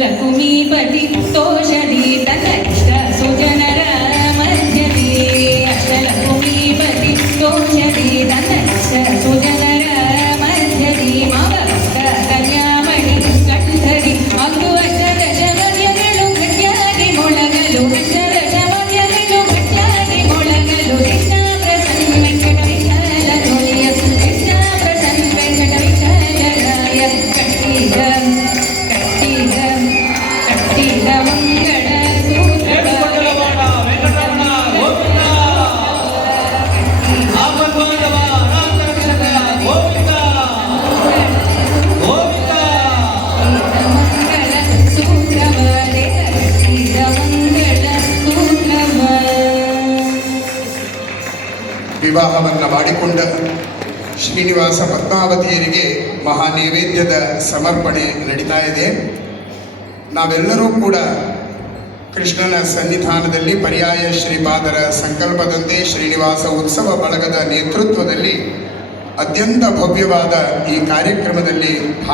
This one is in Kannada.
కుశలకు మీ పతి తోషది తన ఇష్ట సుజనర మధ్యది. అష్టలకు మీ పతి సుజన ವಿವಾಹವನ್ನು ಮಾಡಿಕೊಂಡ ಶ್ರೀನಿವಾಸ ಪದ್ಮಾವತಿಯರಿಗೆ ಮಹಾ ನೈವೇದ್ಯದ ಸಮರ್ಪಣೆ ನಡೀತಾ ಇದೆ. ನಾವೆಲ್ಲರೂ ಕೂಡ ಕೃಷ್ಣನ ಸನ್ನಿಧಾನದಲ್ಲಿ ಪರ್ಯಾಯ ಶ್ರೀಪಾದರ ಸಂಕಲ್ಪದಂತೆ ಶ್ರೀನಿವಾಸ ಉತ್ಸವ ಬಳಗದ ನೇತೃತ್ವದಲ್ಲಿ ಅತ್ಯಂತ ಭವ್ಯವಾದ ಈ ಕಾರ್ಯಕ್ರಮದಲ್ಲಿ